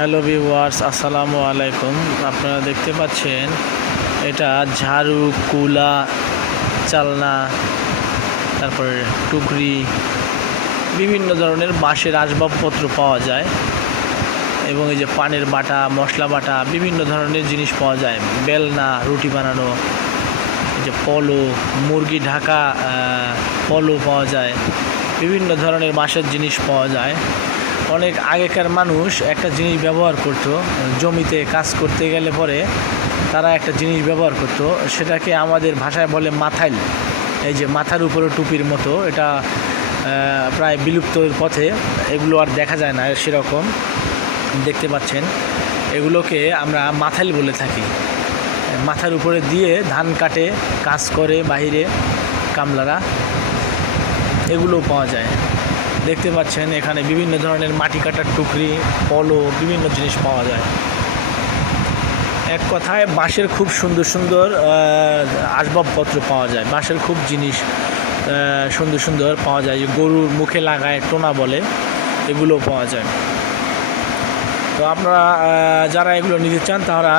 Hello viewers, আসসালামু আলাইকুম। আপনারা দেখতে পাচ্ছেন, এটা ঝাড়ু, কুলা, চালনা, তারপরে টুকরি, বিভিন্ন ধরনের বাঁশের আসবাবপত্র পাওয়া যায় এবং এই যে পানের বাটা, মশলা বাটা, বিভিন্ন ধরনের জিনিস পাওয়া যায়। বেলনা, রুটি বানানো, এই যে পলো, মুরগি ঢাকা পলো পাওয়া যায়। বিভিন্ন ধরনের বাঁশের জিনিস পাওয়া যায়। অনেক আগেকার মানুষ একটা জিনিস ব্যবহার করতো, জমিতে কাজ করতে গেলে পরে তারা একটা জিনিস ব্যবহার করতো, সেটাকে আমাদের ভাষায় বলে মাথাইল। এই যে মাথার উপরে টুপির মতো, এটা প্রায় বিলুপ্তর পথে এগুলো আর দেখা যায় না সেরকম, দেখতে পাচ্ছেন। এগুলোকে আমরা মাথাইল বলে থাকি। মাথার উপরে দিয়ে ধান কাটে, কাজ করে বাইরে কামলারা, এগুলোও পাওয়া যায়। দেখতে পাচ্ছেন, এখানে বিভিন্ন ধরনের মাটি কাটার টুকরি পলো বিভিন্ন জিনিস পাওয়া যায়। এক কথায়, বাঁশের খুব সুন্দর সুন্দর আসবাবপত্র পাওয়া যায়। বাঁশের খুব জিনিস সুন্দর সুন্দর পাওয়া যায়। গরুর মুখে লাগায়, টোনা বলে এগুলোও পাওয়া যায়। তো আপনারা যারা এগুলো নিতে চান, তারা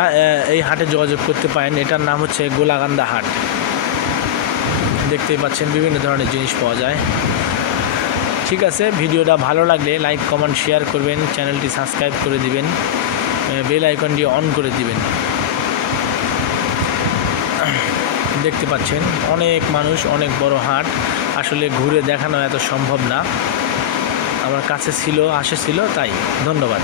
এই হাটে যোগাযোগ করতে পারেন। এটার নাম হচ্ছে গোলাগান্দা হাট। দেখতেই পাচ্ছেন, বিভিন্ন ধরনের জিনিস পাওয়া যায়। ঠিক আছে, ভিডিওটা ভালো লাগলে লাইক কমেন্ট শেয়ার করবেন চ্যানেলটি সাবস্ক্রাইব করে দিবেন বেল আইকনটি অন করে দিবেন। দেখতে পাচ্ছেন, অনেক মানুষ, অনেক বড় হাট। আসলে ঘুরে দেখানো এত সম্ভব না। আমার কাছে ছিল, আসে ছিল, তাই। ধন্যবাদ।